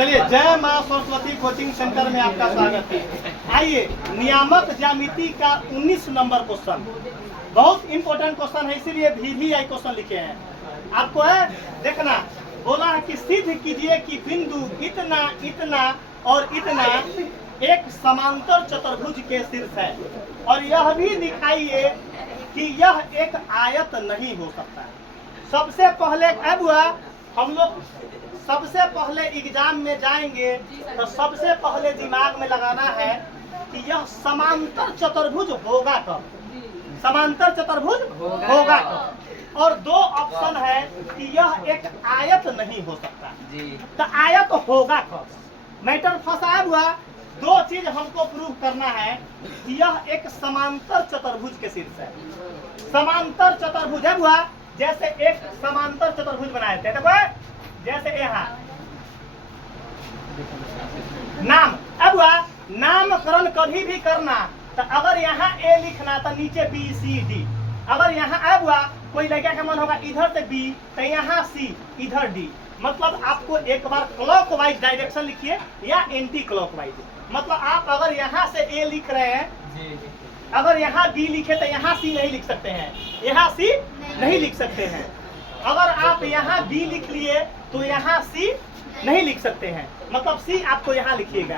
चलिए, जय मां सरस्वती कोचिंग सेंटर में आपका स्वागत है। आइए, नियामक ज्यामिति का 19 नंबर क्वेश्चन, बहुत इंपॉर्टेंट क्वेश्चन है, इसीलिए VVI क्वेश्चन लिखे हैं। आपको है देखना, बोला है कि सिद्ध कीजिए कि बिंदु इतना इतना और इतना एक समांतर चतुर्भुज के शीर्ष है, और यह भी दिखाइए कि यह एक आयत नहीं हो सकता। सबसे पहले अब हम लोग सबसे पहले एग्जाम में जाएंगे तो सबसे पहले दिमाग में लगाना है कि यह समांतर चतुर्भुज होगा कब, समांतर चतुर्भुज होगा कब। और दो ऑप्शन है कि यह एक आयत नहीं हो सकता, तो आयत होगा कब। मैटर फंसाया हुआ, दो चीज हमको प्रूव करना है कि यह एक समांतर चतुर्भुज के शीर्ष है। समांतर चतुर्भुज है हुआ, जैसे एक समांतर चतुर्भुज बनाए थे, देखो जैसे यहाँ नाम, अब हुआ नामकरण कभी भी करना, तो अगर यहाँ A लिखना तो नीचे B C D। अगर यहाँ अब हुआ कोई लड़का का मन होगा इधर से B तो यहाँ C इधर D, मतलब आपको एक बार क्लॉकवाइज डायरेक्शन लिखिए या एंटी क्लॉकवाइज। मतलब आप अगर यहाँ से A लिख रहे हैं, अगर यहाँ D लिखे तो यहाँ C नहीं लिख सकते हैं, यहाँ C नहीं लिख सकते हैं। अगर आप यहाँ B लिख लिए तो यहाँ C नहीं लिख सकते हैं, मतलब C आपको यहाँ लिखिएगा।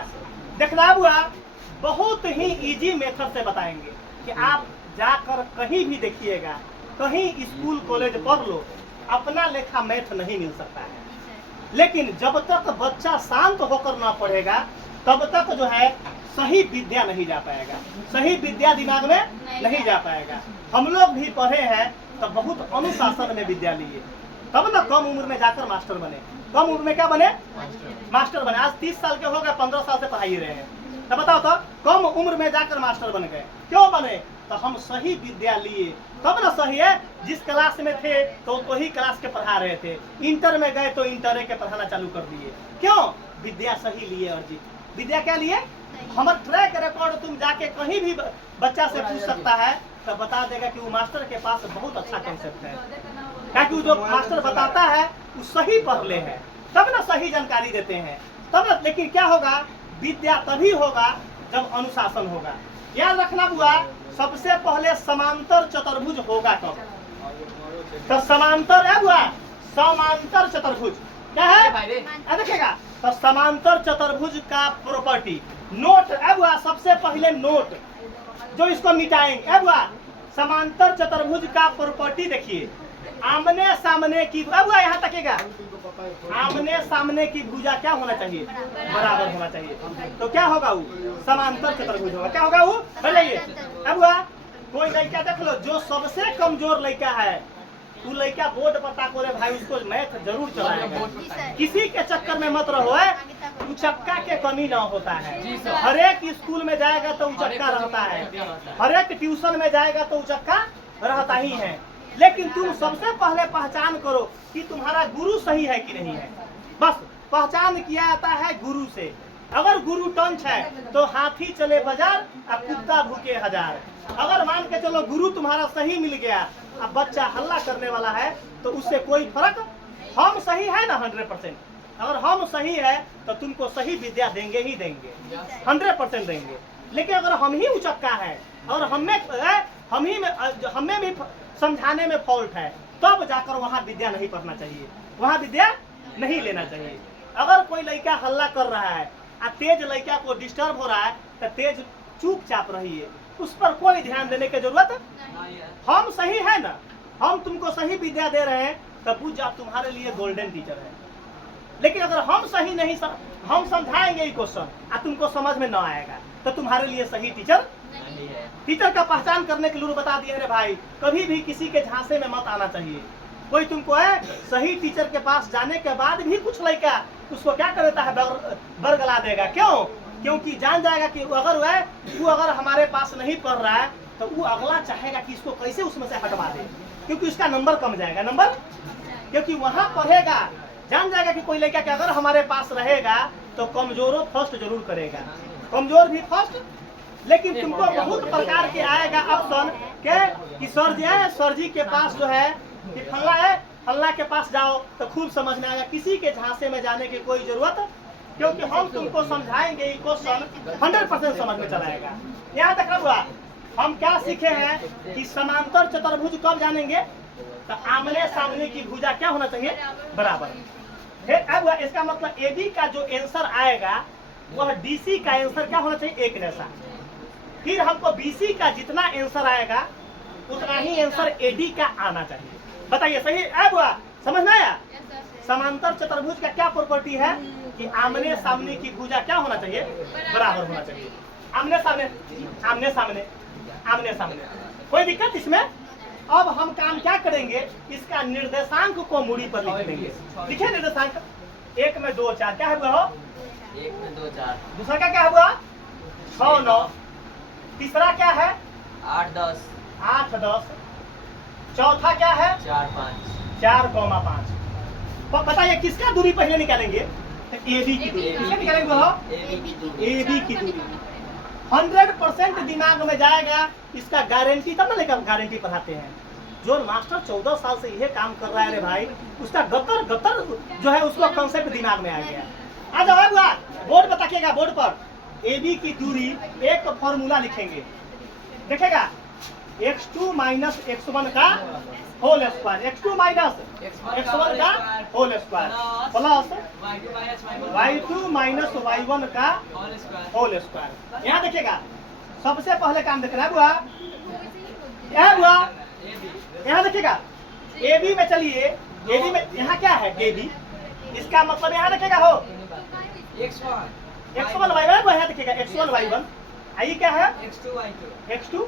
देखना हुआ, बहुत ही इजी मेथड से बताएंगे कि आप जाकर कहीं भी देखिएगा, कहीं स्कूल कॉलेज पढ़ लो, अपना लेखा मैथ नहीं मिल सकता है। लेकिन जब तक बच्चा शांत होकर ना पढ़ेगा तब तक जो है सही विद्या नहीं जा पाएगा, सही विद्या दिमाग में नहीं जा पाएगा। हम लोग भी पढ़े हैं तो बहुत अनुशासन में विद्या लिए, तब ना कम उम्र में जाकर मास्टर बने। कम उम्र में क्या बने? मास्टर बने। आज 30 साल के हो गए, 15 साल से पढ़ाई रहे हैं, तो बताओ तो कम उम्र में जाकर मास्टर बन गए। क्यों बने? तो हम सही विद्या लिए, तब ना सही है। जिस क्लास में थे तो वही क्लास के पढ़ा रहे थे, इंटर में गए तो इंटर के पढ़ाना चालू कर दिए। क्यों? विद्या सही लिए। और जी विद्या क्या लिए? हमारा ट्रैक रिकॉर्ड तुम जाके कहीं भी बच्चा से पूछ सकता है तो बता देगा कि वो मास्टर के पास बहुत अच्छा कंसेप्ट है, क्योंकि जो मास्टर बताता है वो सही पढ़ले है, तब ना सही जानकारी देते हैं, तब ना। लेकिन क्या होगा? विद्या तभी होगा जब अनुशासन होगा। याद रखना हुआ, सबसे पहले समांतर चतुर्भुज होगा कब? तो समांतर है हुआ, समांतर चतुर्भुज क्या है? देखिएगा, तो समांतर चतुर्भुज का प्रॉपर्टी नोट अब हुआ, सबसे पहले नोट जो इसको मिटाएंगे। अब हुआ समांतर चतुर्भुज का प्रॉपर्टी देखिए, आमने सामने की, अब हुआ यहाँ तकेगा, आमने सामने की भुजा क्या होना चाहिए? बराबर होना चाहिए। तो क्या होगा? वो समांतर चतुर्भुज होगा। क्या होगा? वो बताइए। अब हुआ कोई लड़का देख लो, जो सबसे कमजोर लड़का है वो लड़का बोर्ड पर ताको रे भाई, उसको मैथ जरूर चलाएगा। किसी के चक्कर में मत रहो है, उचक्का के कमी ना होता है। हर एक स्कूल में जाएगा तो उचक्का रहता है, हर एक ट्यूशन में जाएगा तो उचक्का रहता ही है। लेकिन तुम सबसे पहले पहचान करो कि तुम्हारा गुरु सही है कि नहीं है। बस पहचान किया जाता है गुरु से। अगर गुरु टंच है तो हाथी चले बाजार और कुत्ता भूखे हजार। अगर मान के चलो गुरु तुम्हारा सही मिल गया, अब बच्चा हल्ला करने वाला है तो उससे कोई फर्क, हम सही है ना 100%। अगर हम सही है तो तुमको सही विद्या देंगे ही देंगे, 100% देंगे। लेकिन अगर हम ही उचक्का है और हमें भी समझाने में फॉल्ट है, तब जाकर वहाँ विद्या नहीं पढ़ना चाहिए, वहाँ विद्या नहीं लेना चाहिए। अगर कोई लड़का हल्ला कर रहा है और तेज लड़का को डिस्टर्ब हो रहा है तो तेज चुपचाप रहिए, उस पर कोई ध्यान देने की जरूरत। हम सही है ना, हम तुमको सही विद्या दे रहे हैं, तब बुझ जाओ तुम्हारे लिए गोल्डन टीचर है। लेकिन अगर हम सही नहीं हम समझाएंगे ये क्वेश्चन और तुमको समझ में ना आएगा तो तुम्हारे लिए सही टीचर नहीं है। टीचर का पहचान करने के लिए बता दिए रे भाई, कभी भी किसी के झांसे में मत आना चाहिए। कोई तुमको है सही टीचर के पास जाने के बाद भी कुछ लड़का उसको क्या कर देता है, बरगला देगा। क्यों? क्योंकि जान जाएगा कि वो अगर हमारे पास नहीं पढ़ रहा है तो वो अगला चाहेगा कि इसको कैसे उसमें से हटवा दे, क्योंकि उसका नंबर कम जाएगा। नंबर क्योंकि वहाँ पढ़ेगा, जान जाएगा कि कोई लड़का कि अगर हमारे पास रहेगा तो कमजोरों फर्स्ट जरूर करेगा, कमजोर भी फर्स्ट। लेकिन तुमको बहुत प्रकार के आएगा ऑप्शन कि सर जी है, सर जी के पास जो है कि फल्ला है, फल्ला के पास जाओ तो खूब समझ में आएगा। किसी के झांसे में जाने की कोई जरूरत क्योंकि हम तुमको समझाएंगे ये क्वेश्चन 100% समझ में चलाएगा। यहाँ तक हुआ हम क्या सीखे हैं कि समांतर चतुर्भुज कब जानेंगे, तो आमने सामने की भुजा क्या होना चाहिए, बराबर। फिर अब इसका मतलब एबी का जो आंसर आएगा वह डीसी का आंसर क्या होना चाहिए, एक जैसा। फिर हमको बीसी का जितना आंसर आएगा उतना ही आंसर एडी का आना चाहिए। बताइए सही अब समझ में आया। समांतर चतुर्भुज का क्या प्रॉपर्टी है कि आमने सामने की भुजा क्या होना चाहिए, बराबर होना चाहिए। आमने सामने आमने सामने आमने सामने, कोई दिक्कत इसमें। अब हम काम क्या करेंगे, इसका निर्देशांक को मूड़ी पर लिख देंगे। लिखे निर्देशांक, 1 में 2 4 क्या है हुआ, 1 में 2 4। दूसरा का क्या हुआ 6 9, तीसरा क्या है 8 10, 8 10, चौथा क्या है 4 5। 4,5। बताइए किसका दूरी पहले निकालेंगे, तो एबी की दूरी। किसका निकालेंगे हो, एबी की दूरी। 100% दिमाग में जाएगा, इसका गारंटी तब ना लेकर गारंटी पढ़ाते हैं। जो मास्टर 14 साल से यह काम कर रहा है रे भाई, उसका गतर गतर जो है उसको कॉन्सेप्ट दिमाग में आ गया। आ जाओ बुआ, बोर्ड पर ताकिएगा, बोर्ड पर एबी की दूरी एक फॉर्मूला लिखेंगे, देखेगा x2 माइनस x1 का whole square, x2 minus x1 का whole square plus y2 minus y1 का होल स्क्वायर। यहाँ देखिएगा सबसे पहले काम देख रहा है बुआ, यहाँ देखिएगा AB में चलिए, AB में यहाँ क्या है AB, इसका मतलब यहाँ देखिएगा हो x1 y1, यहाँ देखिएगा x1 y1, आई क्या है x2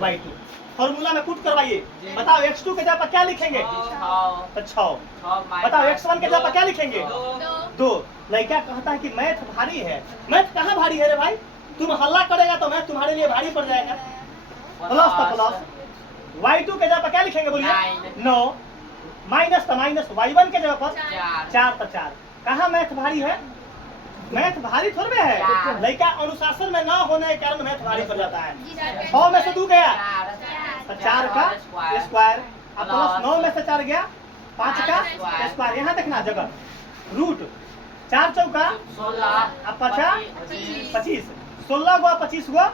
y2। फॉर्मूला में पुट करवाइए, बताओ x2 के जगह पर क्या लिखेंगे, तो 6। बताओ x1 के जगह पर क्या लिखेंगे, 2। लड़का कहता है कि मैथ भारी है, मैथ कहाँ भारी है रे भाई, तुम हल्ला करेगा तो मैथ तुम्हारे लिए भारी पड़ जाएगा। प्लस तो प्लस, y2 के जगह पर क्या लिखेंगे बोलिए, 9, माइनस तो माइनस, y1 के जगह पर 4 तो 4। कहाँ मैथ भारी है, मैथ भारी थोड़े है, लड़का अनुशासन में न होने के कारण मैथ भारी पड़ जाता है। 6 में से 2 गया, 4 का स्क्वायर, प्लस 9 में से 4 गया, 5 का स्क्वायर। यहाँ देखना जगह, रूट 4 चौका 16, 25, 16 गुआ 25 गुआ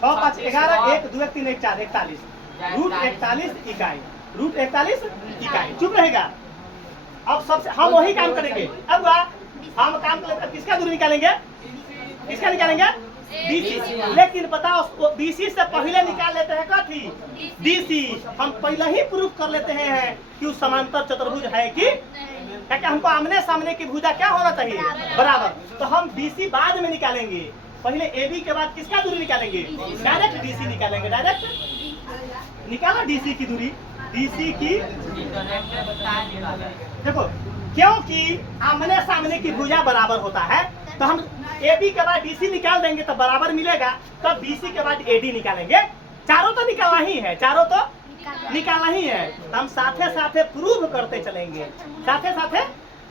6 5 11, 1 2 1 3 1 4 41, रूट 41 इकाई, रूट 41 इकाई। चुप रहेगा। अब सबसे हम वही काम करेंगे। अब हम काम करेंगे, किसका दूरी निकालेंगे, किसका निकालेंगे, बीसी। लेकिन बताओ बीसी से पहले निकाल लेते हैं कथी, डीसी। हम पहले ही प्रूफ कर लेते हैं कि उस समांतर चतुर्भुज है कि, क्योंकि हमको आमने सामने की भुजा क्या होना चाहिए, बराबर। तो हम डीसी बाद में निकालेंगे, पहले एबी के बाद किसका दूरी निकालेंगे, डायरेक्ट डीसी निकालेंगे। डायरेक्ट निकाला डीसी की दूरी, डीसी की देखो, क्योंकि आमने सामने की भुजा बराबर होता है, तो हम AB के बाद DC निकाल देंगे तो बराबर मिलेगा, तब BC के बाद AD निकालेंगे। चारों तो निकालना ही है, चारों तो निकालना ही है। तो हम साथे साथे प्रूव करते चलेंगे, साथे साथे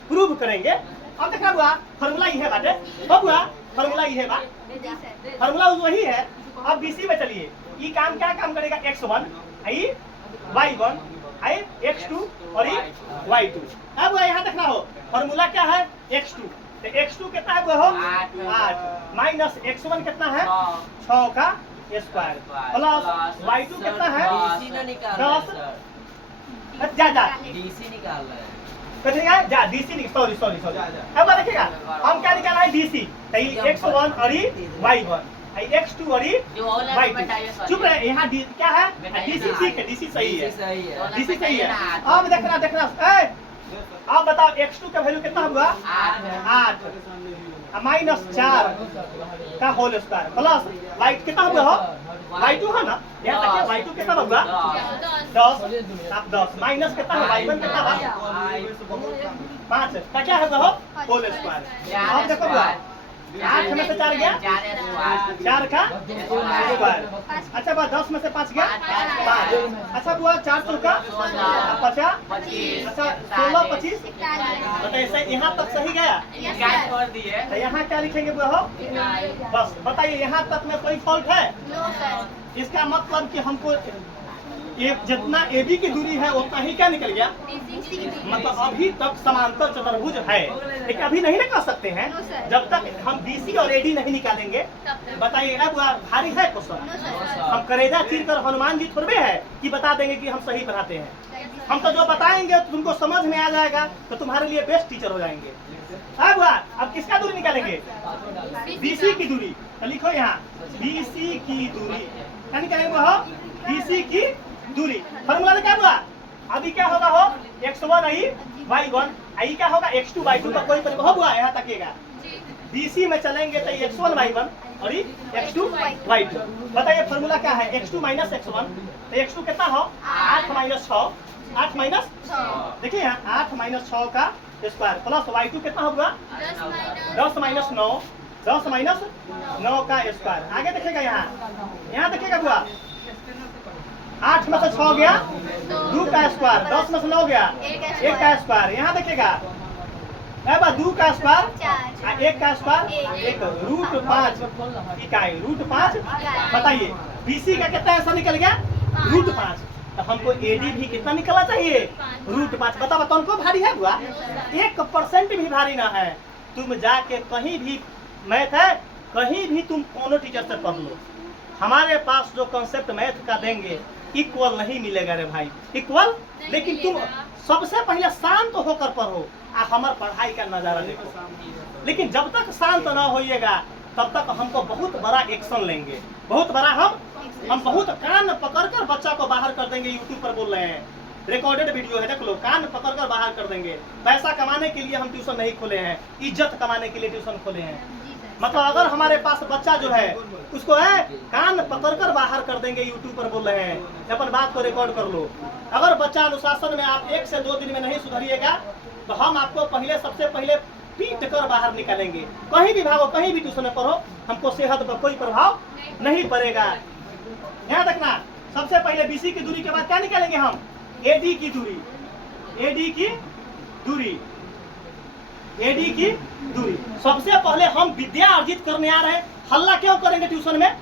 प्रूव करेंगे। अब देखा हुआ फॉर्मूला ये है बाटे, हुआ फॉर्मूला ये है बा, फॉर्मूला वही है। अब BC में चलिए, ये काम क्या काम करेगा, x1 आई y1 आई x2 और ये y2। अब यहाँ देखना हो फॉर्मूला क्या है, x2, तो x2 कितना है वो हो 8 माइनस x1 कितना है 6 का स्क्वायर प्लस y2 कितना है 10। जा डीसी निकाल रहे हैं, कठिन जा डीसी, सॉरी सॉरी सॉरी। अब देखिएगा हम क्या निकालना है, डीसी, x1 और y1 x2 और y2। चुप रहे, यहाँ क्या है, डीसी ठीक है, डीसी सही है, डीसी सही है। अब देखना देखना, अब बताओ x2 का वैल्यू कितना हुआ 8 माइनस 4 का होल स्क्वायर प्लस y कितना हुआ हो y2 है ना, यहाँ तक y2 कितना हुआ 10 माइनस कितना है y1 कितना हुआ 5 का क्या होगा हो होल स्क्वायर। अब देखो हुआ 8 में से 4 गया 4 का स्क्वायर, अच्छा बात 10 में से 5 गया 5, अच्छा हुआ 4 चौका 50, अच्छा 16 25, बताइए यहाँ तक सही गया, तो यहाँ क्या लिखेंगे वो हो बस। बताइए यहाँ तक में कोई फॉल्ट है, इसका मतलब कि हमको ये जितना AB की दूरी है उतना ही क्या निकल गया, मतलब अभी तक समांतर चतुर्भुज है, लेकिन अभी नहीं निकाल सकते हैं जब तक हम BC और AD नहीं निकालेंगे। बताइए अब भारी है क्वेश्चन, हम करेजा चीर कर हनुमान जी थोड़े है कि बता देंगे कि हम सही पढ़ाते हैं। हम तो जो बताएंगे तो तुमको समझ में आ जाएगा, तो तुम्हारे लिए बेस्ट टीचर हो जाएंगे। अब किसका दूरी निकालेंगे, BC की दूरी। तो लिखो यहाँ BC की दूरी क्या निकालेंगे हो, BC की दूरी। फॉर्मूला में क्या हुआ, अभी क्या होगा हो x1 आई y1 आई क्या होगा x2 y2 का कोई परिवर्तन हुआ, यहाँ तकिएगा। BC में चलेंगे तो x1 y1 और x2 y2। बताइए फॉर्मूला क्या है, x2 माइनस x1, तो x2 कितना हो 8 माइनस 6, 8 माइनस, देखिए यहाँ 8 माइनस 6 का स्क्वायर प्लस y2 कितना होगा 10 माइनस 9, 10 माइनस 9 का स्क्वायर। आगे देखिएगा यहाँ देखिएगा बुआ 8 में से 6 गया 2 का स्क्वायर, 10 में से 9 गया 1 का स्क्वायर। यहाँ देखिएगा 2 का स्क्वायर 1 का स्क्वायर 1 रूट 5 इकाई, रूट 5। बताइए BC का कितना आंसर निकल गया रूट 5, तो हमको AD भी कितना निकलना चाहिए रूट 5। बताओ तुमको भारी है बुआ, 1% भी भारी ना है। तुम जाके कहीं भी मैथ है, कहीं भी तुम कोनो टीचर से पढ़ लो, हमारे पास जो कॉन्सेप्ट मैथ का देंगे इक्वल नहीं मिलेगा रे भाई, इक्वल। लेकिन तुम सबसे पहले शांत होकर पढ़ो, हमारे पढ़ाई का नजारा देखो। लेकिन जब तक शांत ना होइएगा तब तक हमको बहुत बड़ा एक्शन लेंगे, बहुत बड़ा। हम बहुत कान पकड़कर बच्चा को बाहर कर देंगे। यूट्यूब पर बोल रहे हैं, रिकॉर्डेड वीडियो है, देख लो, कान पकड़कर बाहर कर देंगे। पैसा कमाने के लिए हम ट्यूशन नहीं खोले हैं, इज्जत कमाने के लिए ट्यूशन खोले हैं। मतलब अगर हमारे पास बच्चा जो है उसको है कान पकड़कर बाहर कर देंगे। यूट्यूब पर बोल रहे हैं, अपन बात को रिकॉर्ड कर लो। अगर बच्चा अनुशासन में आप 1 से 2 दिन में नहीं सुधरिएगा तो हम आपको सबसे पहले पीट कर बाहर निकालेंगे। कहीं भी भागो, कहीं भी ट्यूशन में पढ़ो, हमको सेहत पर कोई प्रभाव नहीं पड़ेगा। यहाँ देखना, सबसे पहले BC की दूरी के बाद क्या निकालेंगे हम, AD की दूरी, AD की दूरी, AD की दूरी। सबसे पहले हम विद्या अर्जित करने आ रहे हैं। हल्ला क्यों करेंगे ट्यूशन में,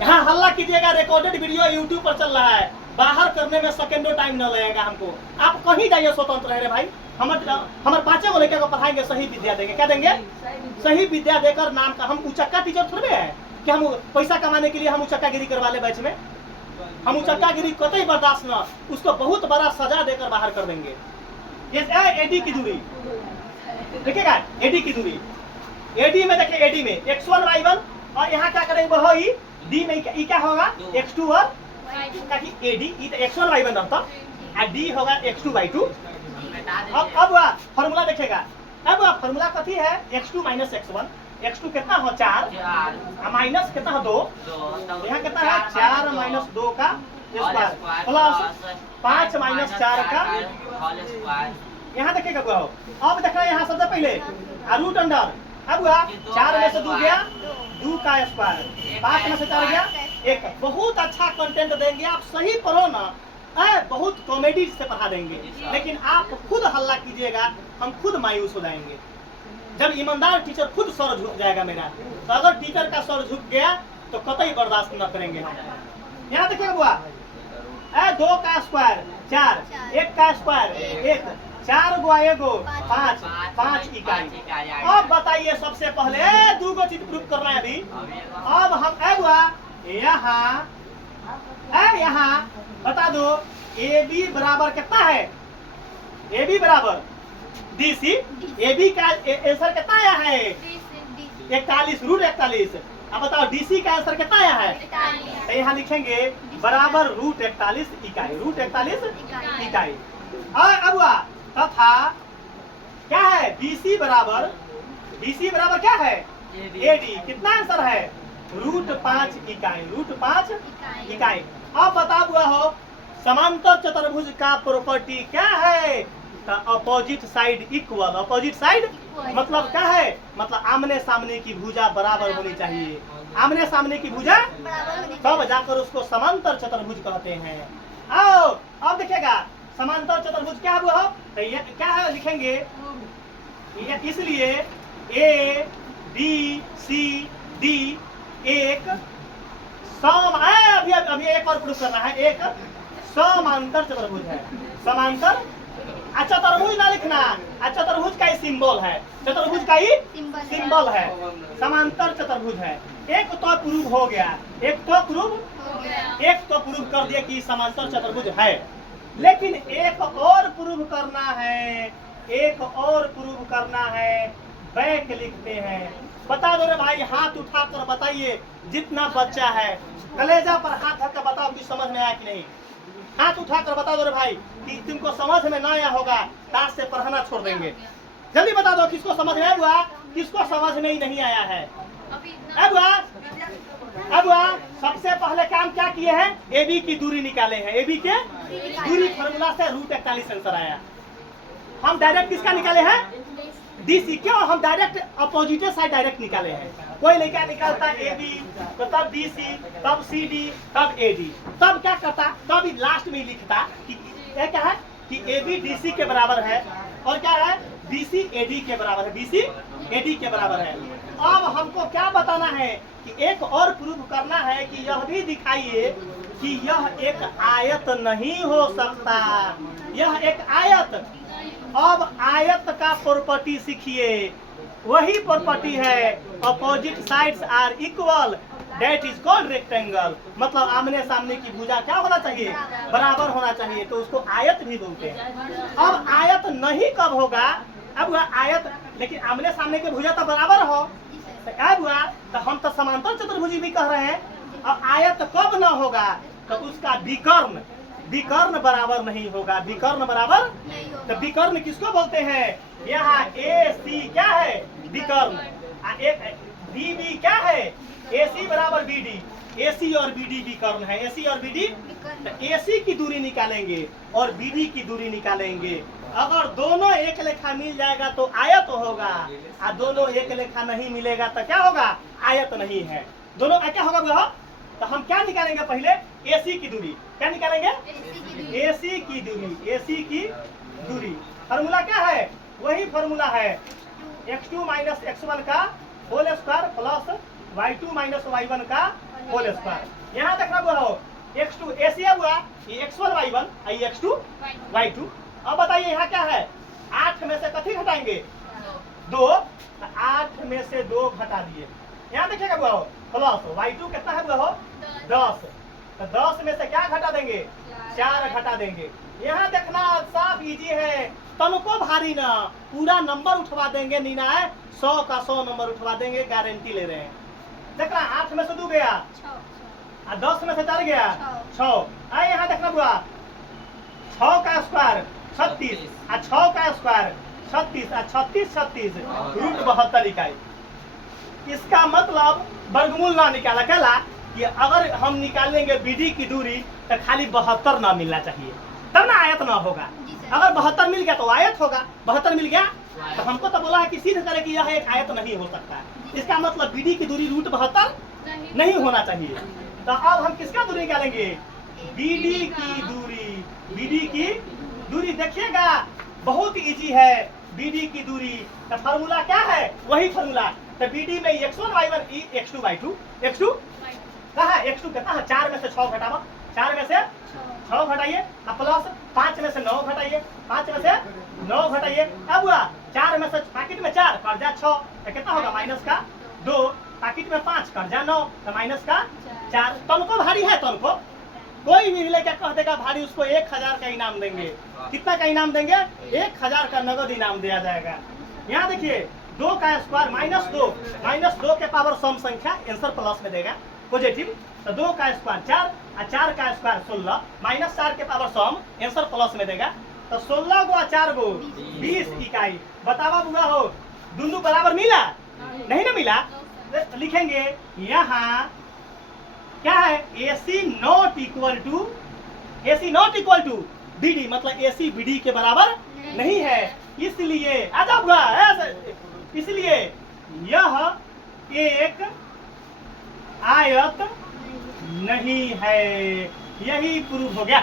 यहाँ हल्ला कीजिएगा। रिकॉर्डेड वीडियो यूट्यूब पर चल रहा है, बाहर करने में सेकेंडों टाइम न लगेगा हमको। आप कहीं जाइए, स्वतंत्र है रे भाई। हमारे 5 को लड़के को पढ़ाएंगे, सही विद्या देंगे। क्या देंगे, सही विद्या देकर। नाम का हम उचक्का टीचर थोड़े हैं कि हम पैसा कमाने के लिए हम उचक्कागिरी करवा ले बैच में। हम उचक्कागिरी कतई बर्दाश्त न, उसको बहुत बड़ा सजा देकर बाहर कर देंगे। ये AD की दूरी देखिएगा, AD की दूरी। AD में देखिए, AD में x1 y1 और यहाँ क्या करेंगे वो ही D में क्या होगा x2 और ताकि AD x1 y1 रहता, D होगा x2 y2। अब फॉर्मूला देखेगा, अब फॉर्मूला कथी है, x2 माइनस x1, x2 कितना हो 4 माइनस कितना हो 2, यहाँ कितना है 4 माइनस 2 का स्क्वायर प्लस 5 माइनस 4 का। यहाँ देखिएगा बुआ, अब देखना यहाँ सबसे पहले रूट अंडर। अब 4 में से 2 गया 2 का स्क्वायर, 5 में से 4 गया 1। बहुत अच्छा कंटेंट देंगे, आप सही पढ़ो ना, बहुत कॉमेडी से पढ़ा देंगे। लेकिन आप खुद हल्ला कीजिएगा, हम खुद मायूस हो जाएंगे। जब ईमानदार टीचर खुद सर झुक जाएगा मेरा, तो अगर टीचर का सर झुक गया तो कतई बर्दाश्त न करेंगे हम। यहाँ देखिए बुआ, 2 का स्क्वायर 4, 1 का स्क्वायर 1, 4 गुआ 1 5, 5 इकाई। अब बताइए सबसे पहले 2 को चीज प्रूफ करना है अभी। अब हम यहाँ बता दो AB बराबर कितना है, AB बराबर DC। AB का आंसर कितना आया है 41 रूट 41। अब बताओ DC का आंसर कितना आया है, तो यहाँ लिखेंगे बराबर रूट 41 इकाई, रूट 41 इकाई। और अब तथा क्या है BC बराबर क्या है AD, कितना आंसर है रूट 5 इकाई, रूट 5 इकाई। अब बता हुआ हो समांतर चतुर्भुज का प्रॉपर्टी क्या है, opposite side equal. Opposite side मतलब क्या है, मतलब आमने सामने की भुजा बराबर होनी चाहिए। आमने सामने की भुजा तब जाकर उसको समांतर चतुर्भुज कहते हैं। आओ अब देखिएगा समांतर चतुर्भुज क्या हुआ हो, तो ये क्या है लिखेंगे, इसलिए A B C D एक अभी एक और प्रूफ करना है। एक समांतर चतुर्भुज है, समांतर चतुर्भुज ना लिखना, चतुर्भुज का ही सिंबल है, चतुर्भुज का ही सिंबल है, समांतर चतुर्भुज है। एक तो प्रूफ हो गया, एक तो प्रूफ कर दिया कि समांतर चतुर्भुज है। लेकिन एक और प्रूफ करना है, एक और प्रूफ करना है। बैक लिखते हैं, बता दो रे भाई, हाथ उठाकर बताइए, जितना बच्चा है कलेजा पर हाथ रखकर बताओ कि समझ में आया कि नहीं। हाथ उठाकर बता दो रे भाई कि तुमको समझ में ना आया होगा, दांत से पढ़ना छोड़ देंगे। जल्दी बता दो किसको समझ में आया हुआ, किसको समझ में ही नहीं आया है। अब सबसे पहले काम क्या किए हैं, AB की दूरी निकाले हैं। AB के दूरी फॉर्मूला से √41 आंसर आया। हम डायरेक्ट किसका निकाले हैं, DC। क्यों, हम डायरेक्ट अपोजिट साइड डायरेक्ट निकाले हैं। कोई लड़का निकालता AB तो तब DC, तब CD, तब AD, तब क्या करता, तब लास्ट में लिखता कि क्या है कि AB DC के बराबर है, और क्या है BC AD के बराबर है, BC AD के बराबर है। अब हमको क्या बताना है कि एक और प्रूफ करना है कि यह भी दिखाइए कि यह एक आयत नहीं हो सकता, यह एक आयत। अब आयत का प्रॉपर्टी सीखिए, वही प्रॉपर्टी है opposite sides are equal, that is called rectangle. मतलब आमने सामने की भुजा क्या होना चाहिए, बराबर होना चाहिए, तो उसको आयत भी बोलते हैं। अब आयत नहीं कब होगा, अब वह आयत, लेकिन आमने सामने की भुजा तो बराबर हो, अब हुआ तो हम तो समांतर चतुर्भुज भी कह रहे हैं। अब आयत कब न होगा, तो उसका विकर्ण, विकर्ण बराबर नहीं होगा, विकर्ण बराबर। तो विकर्ण किसको बोलते हैं, यहाँ AC क्या है विकर्ण, BB क्या है, AC बराबर BD, AC और BD विकर्ण है, AC और BD। तो AC की दूरी निकालेंगे और BD की दूरी निकालेंगे। अगर दोनों एक लेखा मिल जाएगा तो आयत होगा, और दोनों एक लेखा नहीं मिलेगा तो क्या होगा, आयत नहीं है। दोनों क्या होगा वह, तो हम क्या निकालेंगे पहले, AC की दूरी। क्या निकालेंगे, AC की दूरी, AC की दूरी। फॉर्मूला क्या है, वही फॉर्मूला है x2 माइनस x1 का whole square plus y2 minus y1 का होल स्क्वायर। यहाँ देखना हुआ हो x2 AC हुआ, ये x1 y1, ये x2 y2। अब बताइए यहाँ क्या है, 8 में से कथी घटाएंगे, 2, 8 में से 2 घटा दिए। यहाँ देखिएगा हुआ हो प्लस y2 कितना है हुआ हो 10, तो 10 में से क्या घटा देंगे, 4 घटा देंगे। यहाँ देखना साफ इजी है, तनको भारी ना, पूरा नंबर उठवा देंगे, नीना है 100 का 100 नंबर उठवा देंगे, गारंटी ले रहे हैं। देखना 8 में से 2 गया, 10 में से 4 गया 6। आए यहाँ देखना बुआ 6 का स्क्वायर 36, 6 का स्क्वायर 36, 36 36 √72 इकाई। इसका मतलब वर्गमूल ना निकाला, कहला कि अगर हम निकालेंगे BD की दूरी तो खाली 72 ना मिलना चाहिए, तब ना आयत ना होगा। अगर 72 मिल गया तो आयत होगा, 72 मिल गया तो हमको तो बोला है कि सिद्ध करे कि यह एक आयत नहीं हो सकता। इसका मतलब BD की दूरी √72 नहीं होना चाहिए। तो अब हम किसका दूरी निकालेंगे, BD की दूरी। BD की दूरी देखिएगा बहुत इजी है, BD की दूरी का फॉर्मूला क्या है, वही फॉर्मूला। तो BD में x1 y1 x2 y2, x2 कहा है, x2 कितना है, 4 में से 6 घटावा, 4 में से 6 घटाइए, प्लस 5 में से 9 घटाइए, 5 में से 9 घटाइए। अब हुआ 4 में से पैकेट में 4 कर्जा 6 तो कितना होगा, माइनस का 2, पैकेट में 5 कर्जा 9 तो माइनस का 4। तनको भारी है, तनको कोई भी मिले क्या कह देगा भारी, उसको 1000 का इनाम देंगे। कितना का इनाम देंगे, 1000 का नगद इनाम दिया जाएगा। यहाँ देखिए 2 का स्क्वायर -2 के पावर सम संख्या आंसर प्लस में देगा पॉजिटिव। तो 2 का स्क्वायर 4 और 4 का स्क्वायर 16, -4 के पावर सम आंसर प्लस में देगा। तो 16 गो 4 गो 20 इकाई। बतावा बुआ हो दोनों बराबर मिला, नहीं ना मिला। लिखेंगे यहाँ क्या है, AC not equal to BD, मतलब AC BD के बराबर नहीं है। इसलिए इसलिए यह एक आयत नहीं है, यही प्रूफ हो गया।